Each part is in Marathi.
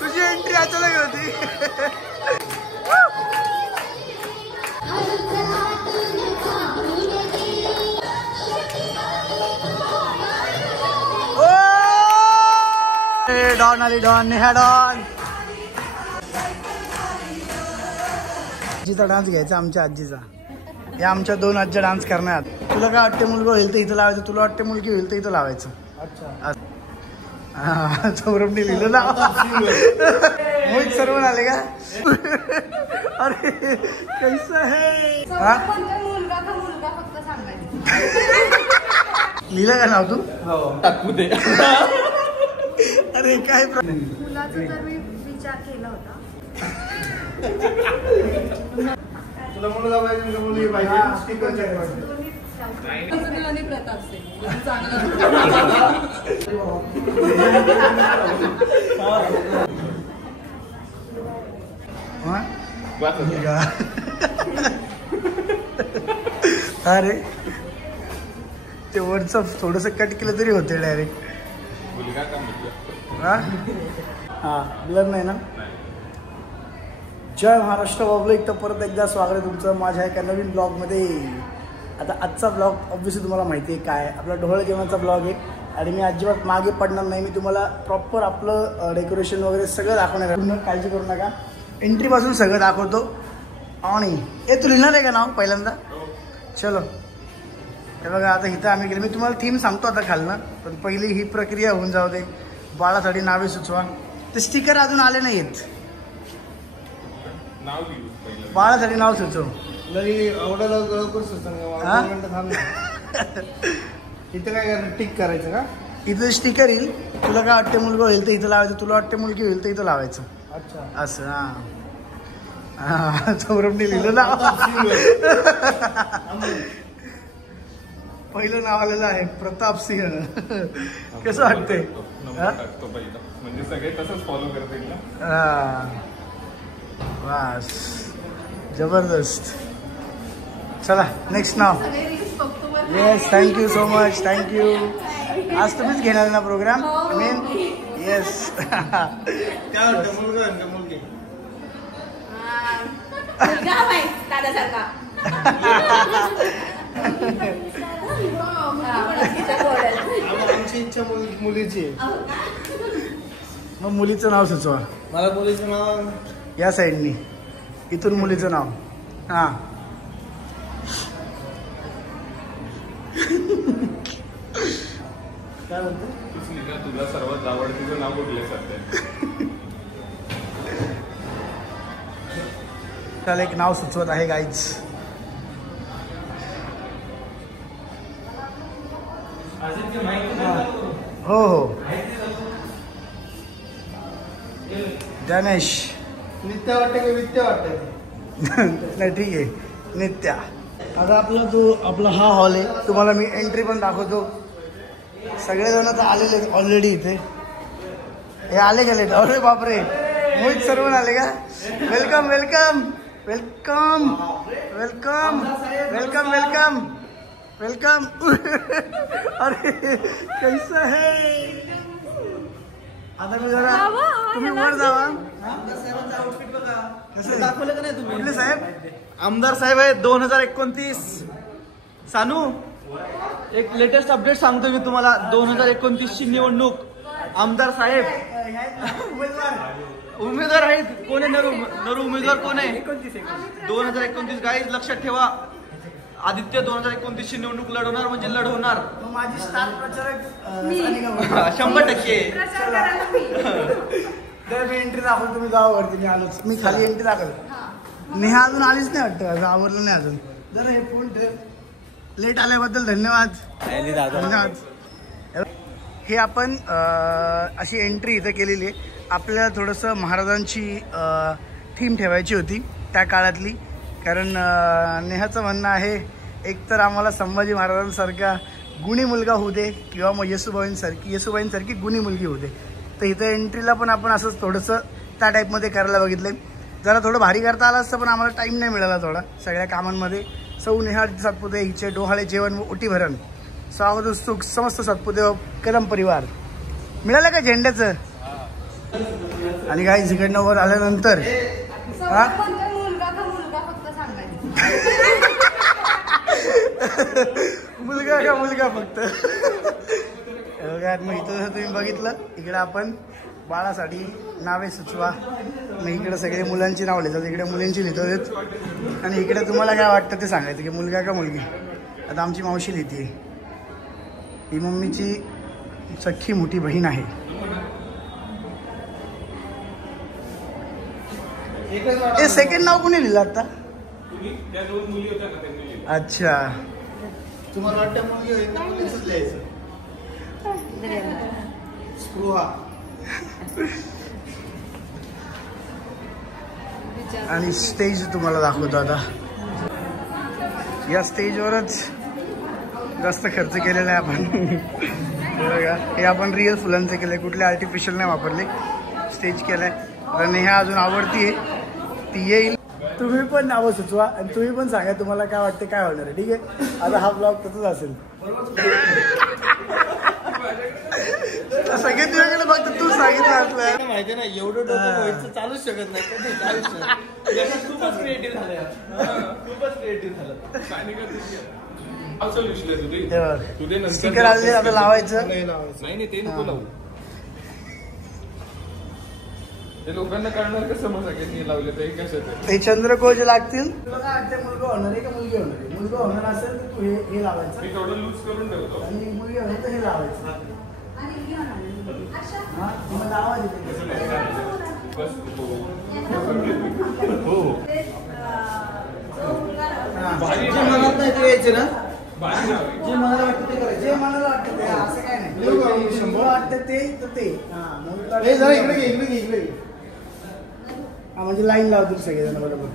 तुझी एंट्री अचानक होती. डॉन आली, डॉन नेहा डॉन. आजीचा डान्स घ्यायचा, आमच्या आजीचा. या आमच्या दोन आज्या डान्स करण्यात. तुला काय वाटते मुलगा होईल तर इथं लावायचं, तुला वाटते मुलगी होईल तर इथं लावायचं. अच्छा. सौरभने लिहिलं ना. मोहित सर्वण आले का. अरे कैसा है. लिहिलं का नाव तू. टाकू दे. अरे काय मुलाचा तर मी विचार केला होता. तुला मुलगा पाहिजे मुलगी पाहिजे. प्रताप सिंग अरे ते वरचं थोडस कट केलं तरी होते डायरेक्ट. हा ब्लर नाही ना. जय महाराष्ट्र पब्लिक. तर परत एकदा स्वागत आहे तुमचं माझ्या एका नवीन ब्लॉगमध्ये. आता आजचा ब्लॉग ऑब्व्हियसली तुम्हाला माहिती आहे काय, आपला ढोळ जेवणाचा ब्लॉग आहे. आणि मी अजिबात मागे पडणार नाही. मी तुम्हाला प्रॉपर आपलं डेकोरेशन वगैरे सगळं दाखवणार आहे. तुम्ही काळजी करू नका. एंट्रीपासून सगळं दाखवतो. आणि तू लिहिणार आहे का नाव पहिल्यांदा. चलो हे बघा आता इथं आम्ही गेलो. मी तुम्हाला थीम सांगतो आता खालनं, पण पहिली ही प्रक्रिया होऊन जाऊ दे. बाळासाठी नावे सुचवा. ते स्टिकर अजून आले नाही आहेत. बाळासाठी नाव सुचव. इथं काय टिक करायचं का. इथं स्टिकर येईल. तुला काय वाटते मुलगा होईल तर इथं लावायचं, तुला वाटते मुलगी होईल तर इथं लावायचं. अच्छा असं. हा सौरभने लिहिलं ना. पहिलं नाव आलेलं आहे प्रताप सिंह. कसं वाटतंय. म्हणजे सगळे तसंच फॉलो करतील ना. बस जबरदस्त. चला नेक्स्ट नाव. Yes thank you so much. Thank you. आज तुम्हीच घेणार ना प्रोग्राम मेन. येस. काय वाटतं मुलगा का मुलगी. आमची इच्छा मुलीची. मग मुलीचं नाव सुचवा. मला मुलीचं नाव या साईडनी. इथून मुलीचं नाव. हा काय म्हणतो. तुला सर्वात आवडतीचं नाव कुठलं सध्या. त्याला एक नाव सुचवत आहे गाईज. हो हो गणेश. नित्या वाटते का वित्या वाटते. नाही ठीक आहे नित्या. आता आपला हा हॉल आहे. तुम्हाला मी एंट्री पण दाखवतो. सगळेजण तर आलेले ऑलरेडी इथे. हे आले गेले. अरे बापरे मोहित सर्वण आले का. Welcome welcome welcome welcome welcome welcome welcome. अरे कैसा है. आता मी जरा तुम्ही वर जावा. दाखवलं का नाही तुम्ही. कुठले साहेब. आमदार साहेब आहेत 2029. सानू एक लेटेस्ट अपडेट सांगतो मी तुम्हाला. 2029ची निवडणूक. आमदार साहेब उमेदवार आहेत. कोण आहे नरू उमेदवार कोण आहे. 2029 गाईज लक्षात ठेवा. आदित्य 2029ची निवडणूक लढवणार म्हणजे लढवणार. माझी स्टार प्रचारक 100%. तर मी एंट्री दाखवतो. तुम्ही गावावरती मी आलोच. मी खाली एंट्री दाखवतो. नेहा अजून आलीच नाही वाटतं. आवरलं नाही अजून. जरा हे फोन ठेव. लेट आल्याबद्दल धन्यवाद. धन्यवाद. हे आपण अशी एंट्री इथं केलेली आहे. आपल्याला थोडंसं महाराजांची थीम ठेवायची होती त्या काळातली. कारण नेहाचं म्हणणं आहे एकतर आम्हाला संभाजी महाराजांसारखा गुणी मुलगा होऊ दे किंवा मग येसुबाईंसारखी गुणी मुलगी होऊ दे. तर इथं एंट्रीला पण आपण असंच थोडंसं त्या टाईपमध्ये करायला बघितलं. जरा थोडं भारी करता आलं असतं पण आम्हाला टाईम नाही मिळाला थोडा सगळ्या कामांमध्ये. सौ नेहा सातपुते हिचे डोहाळे जेवण व ओटी भरण स्वागत उत्सुक समस्त सातपुते व कदम परिवार. मिळालं का झेंड्याचं? आणि काही इकडनं वर आल्यानंतर हा मुलगा का मुलगा फक्त सांगायचं. मुलगा का मुलगा फक्त. मग इथं तुम्ही बघितलं, इकडे आपण बाळासाठी नावे सुचवा. मग इकडे सगळे मुलांची नाव लिहितात, इकडे मुलींची लिहितात. आणि इकडे तुम्हाला काय वाटतं ते सांगायचं की मुलगा का मुलगी. आता आमची मावशी लिहिते, ही मम्मीची सख्खी मोठी बहीण आहे. हे सेकंड नाव कोणी लिहिलं आता? अच्छा, तुम्हाला वाटतं मुलगी होईल ना, मुलीचंच लिहायचं. स्पृहा. आणि स्टेज तुम्हाला दाखवतो आता. या स्टेजवरच जास्त खर्च केलेला आहे आपण. बघा, हे आपण रिअल फुलांचे केले, कुठले आर्टिफिशियल नाही वापरले. स्टेज केलंय. तर नेहा अजून आवडतीये, ती येईल. तुम्ही पण नावं सुचवा आणि तुम्ही पण सांगा तुम्हाला काय वाटते, काय होणार आहे. ठीक आहे, आता हा ब्लॉग तसंच असेल. सगळे तुझ्याकडे फक्त तू सांगितलं असलं माहिती नाही, एवढं डोकं व्हायचं चालूच शकत नाही. खूपच क्रिएटिव्ह झालं, खूपच क्रिएटिव्ह झालं. स्टिकर आले आता लावायचं. नाही ते नको लावू. ते लोकांना कळणार कसं मग सगळ्यांनी लावले ते कशात. ते चंद्रकोर जे लागतील. तुला काय वाटतं, मुलगा होणार आहे का मुलगी होणार आहे? मुलगा होणार असेल तर तू हे लावायचं. मी थोडं लूज करून ठेवतो. आणि मुलगी होणार तर हे लावायचं. हा, तुम्हाला आवाज येते. जे मनात नाही ते यायचे ना, जे मनाला वाटतं ते करायचं. जे मनाला वाटतं ते, असं काय नाही. शंभर वाटतं ते तर ते. इकडे हा, म्हणजे लाईन लावतील सगळेजण. बरोबर,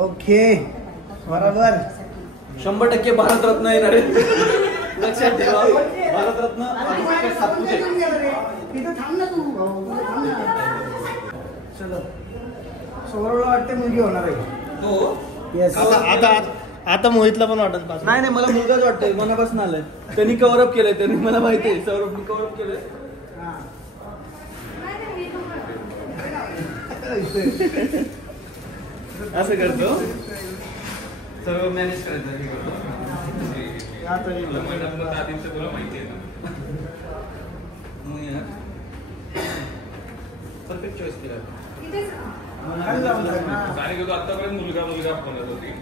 ओके, बरोबर. 100% भारतरत्न येणार आहे. लक्षात ठेवा, भारतरत्न. तिथं थांब ना तू. चलो, सौरवला वाटते मुलगी होणार आहे. येस. आता मोहितला पण वाटत नाही. नाही, मला मुलगाच वाटतंय, मनापासून आलंय. त्यांनी कव्हरअप केलंय, त्यांनी मला माहिती आहे. सौरभनी कव्हरअप केलंय. असं करतो, सर्व मॅनेज करायचं. तुला माहिती आहे ना, परफेक्ट चॉईस केला. सानिका तू आतापर्यंत मुलगा मुलगा म्हणत होती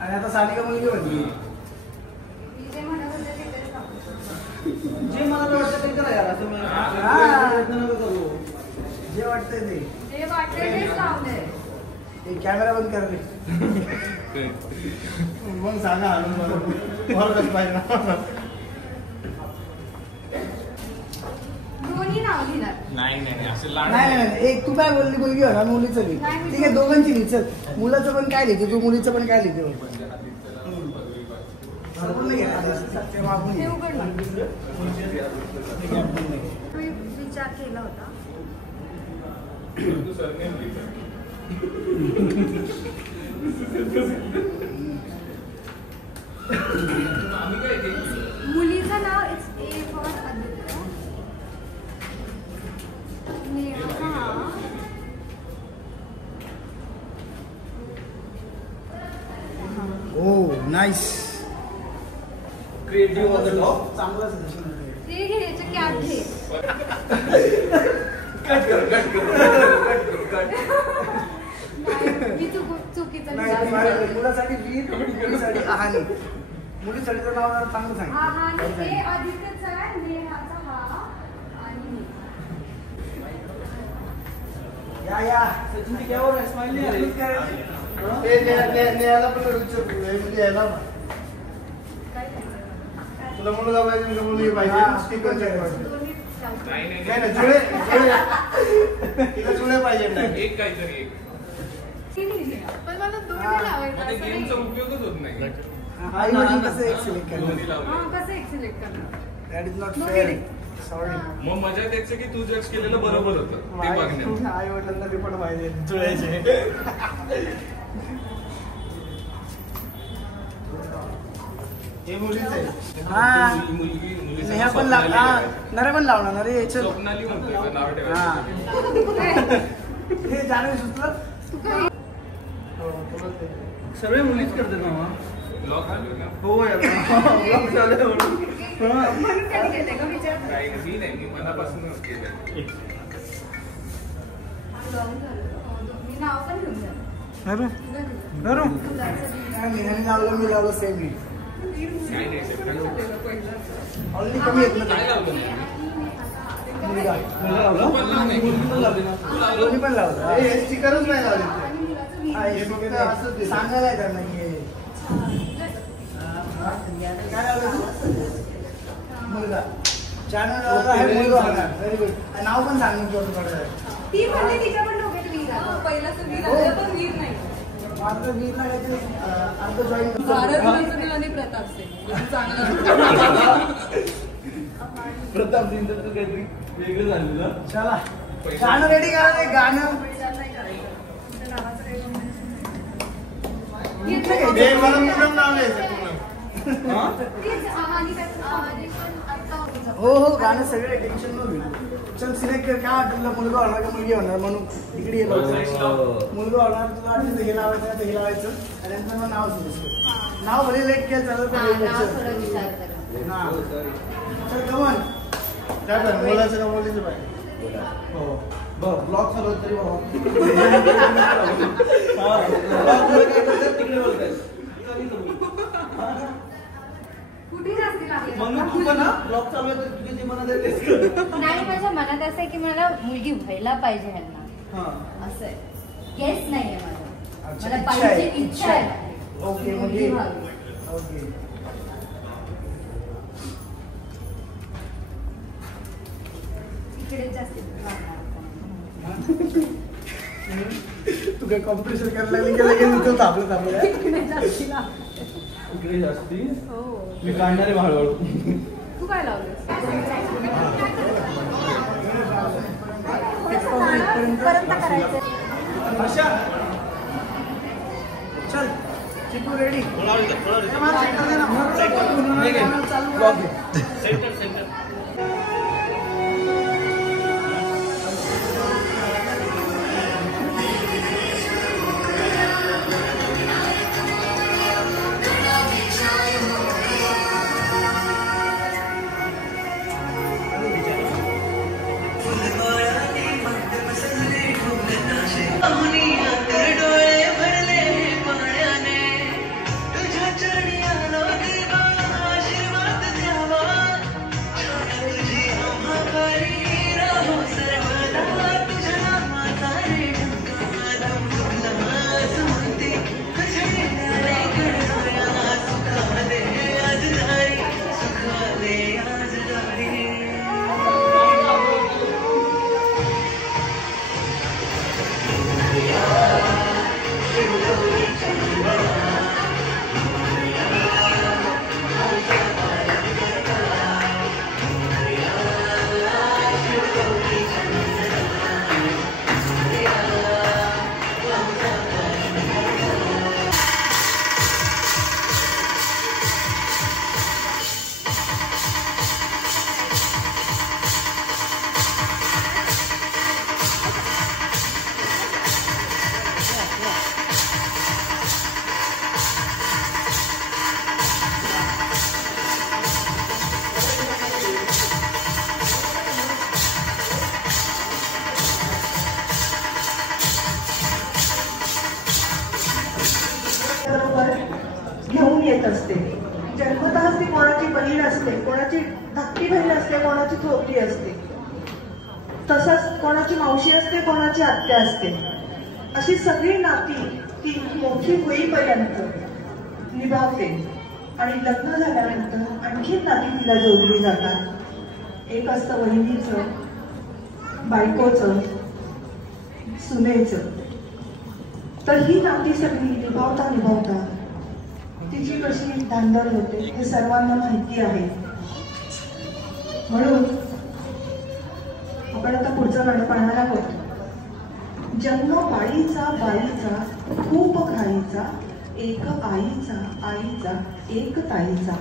आणि आता सानिका मुलगी होती. जे मला वाटतं ते करा यार. असं करू, जे वाटतंय ते. जे वाटतंय तेच लावलंय. हे कॅमेरा बंद कर रे. मग सांगा आणून पाहिजे ना. दोन्ही नाव लिहिणार. नाही असं नाही, एक तू काय बोलली, मुलगी होणार, मुलीचं लिही. ठीक आहे, दोघांची लिही. चल, मुलाचं पण काय लिहिते तू, मुलीचं पण काय लिहिते. ते उघडलं. मी विचार केला होता. मुलीचं नाव A for Aditya. Neha. O nice. Creative on the top. चांगलं. ते घे, याचे कॅप घे. मी चुकीचं विचार. मुलासाठी वीर, मुलीसाठी आहानी. मुलीसाठी तर नाव चांगलं सांग. आहानी ते आदित्यच आहे, नेहाचा हा आणि या सचिनची केवळ स्माइल नाही आली. नेहाला पण विचार यायला. तुला मुलगा पाहिजे, तुला मुलगी पाहिजे. जुळे पाहिजे. एक काहीतरी एक. पण मला दोन्ही लावायचं. गेमचा उपयोगच होत नाही. आई-वडील कसं एक सिलेक्ट दोन्ही करणार? लावले. कसं एक सिलेक्ट करणार. That is not fair. Sorry. मग मजा त्याचं की तू जज केलेलं बरोबर होतं ते बघण्यात. आई वडिलांना ते पण पाहिजे जुळायचे. हे मुलीच आहे. हा नेहा पण नरे पण लावणार नरे याचं. स्वप्नाली म्हणतोय का नाव ठेवा. हा हे जाणं सुचलं. सर्व मुलीच करतात मामा. ब्लॉग चालू आहे ना. हो यार ब्लॉग चालू आहे म्हणून. म्हणून कधी गेले का विचार काही नाही मी मनापासून केलं. मी नाव पण घेऊन जा. नेहाने लावलं मी लावलं सेम. काय नाही ऑलरेडी कमी येत ना. काय लावलं दोन्ही पण लावलं. स्टिकरच नाही लावले. सांगायला आहे त्यांना की काय लावलं मुलगा. चॅनल मुलगा होणार. Very good. नाव पण सांगून ती म्हणते तिच्या पण डोक्यात वीर आहे. पहिला तर वीर आहे पण वीर नाही. मात्र वीर ना काहीतरी अर्ध जॉईन प्रताप सिंग चांगला. प्रताप सिंग तर काहीतरी वेगळं झालेलं. चला गाणं रेडी करा. गाणं मला पूनम नाव हो हो गाणं सगळे टेन्शन न घेऊ. चल सिलेक्ट कर. काय वाटतं तुला मुलगा होणार का मुलगी होणार म्हणून इकडे येतो. मुलगा होणार तुला वाटतं हे लावायचं हे लावायचं आणि नंतर मग नाव सुरू. नाव भले लेट केलं चालत पण हा चल कमन काय कर मुलाचं का मुलीचं पाहिजे. हो बघ ब्लॉग चालू तरी बाबा तिकडे बोलताय. कुठे जास्ती लागले म्हणून तू पण ब्लॉग चालू आहे तर तुझी ती मनात येतेस. नाही माझ्या मनात असं आहे की मला मुलगी व्हायला पाहिजे ह्यांना. असं आहे. केस नाहीये माझं. मला पाहिजे इच्छा आहे. ओके मुलगी म्हणजे व्हावी. ओके इकडे जास्त तू काय कॉम्पिटिशन करायला लागली की लगेच इथं थांबलं इकडे जास्ती लागते. इकडे जास्ती हो. मी काढणार आहे हळूहळू. तू काय लावलंस पर्यंत करायचं. आशा चल चिकू रेडी. घेऊन येत असते. जन्मतःच ती कोणाची बहीण असते, कोणाची धाकटी बहीण असते, कोणाची थोरली असते, तसंच कोणाची मावशी असते, कोणाची आत्या असते. अशी सगळी नाती ती मोठी होईपर्यंत निभावते आणि लग्न झाल्यानंतर आणखी नाती तिला जोडली जातात. एक असतं वहिनीचं, बायकोचं, सुनेचं. तर ही नाती सगळी निभावता निभावता तिची कशी धांदल होते हे सर्वांना माहिती आहे. म्हणून आपण आता पुढचं गाणं पाहणार आहोत. जन्म बाईचा बाईचा खूप घाईचा, एक आईचा आईचा एक ताईचा.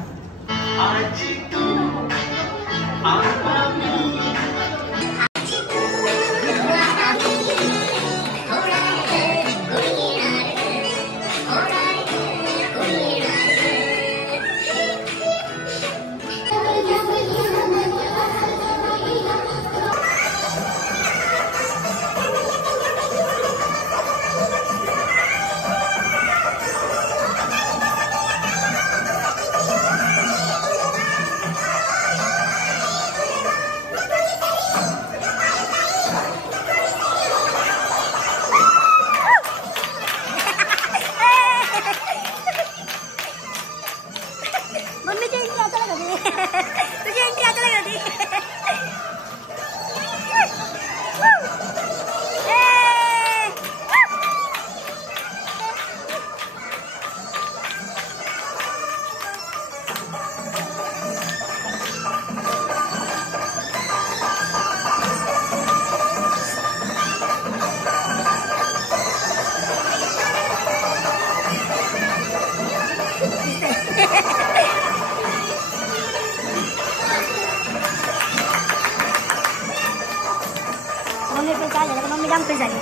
मम्मी पण काय झालं मम्मी जाम फ्री झाली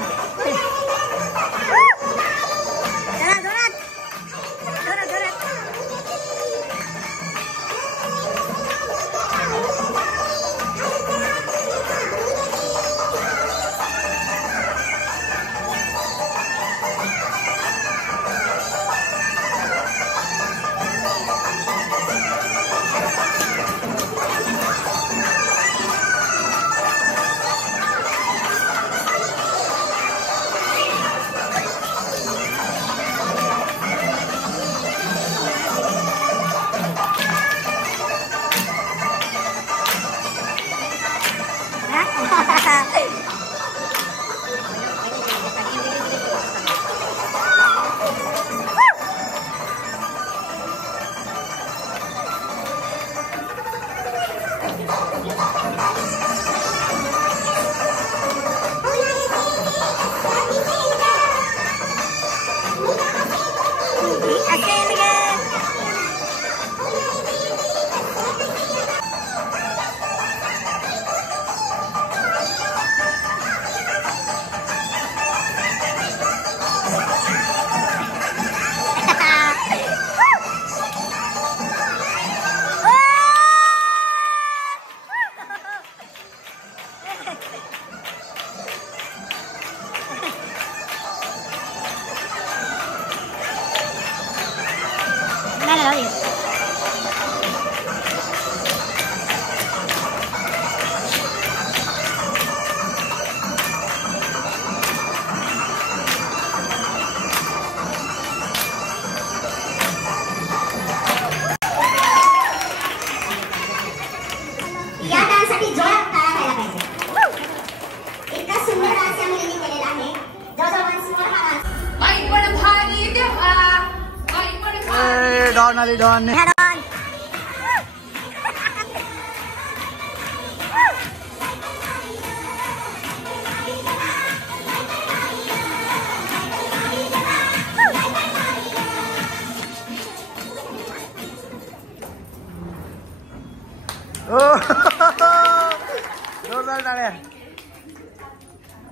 डॉन आली डॉन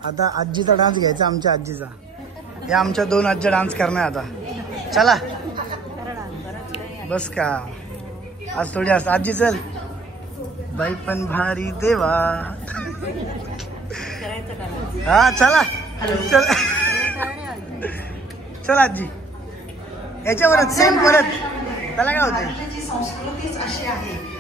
आता आजीचा डान्स घ्यायचा आमच्या आजीचा या आमच्या दोन आजी डान्स करणार आता चला बस का आज थोडी आज आजी चल बाई पण भारी देवा हा चला चल चल आजी याच्यावरच सेम परत त्याला काय होते संस्कृतीच अशी आहे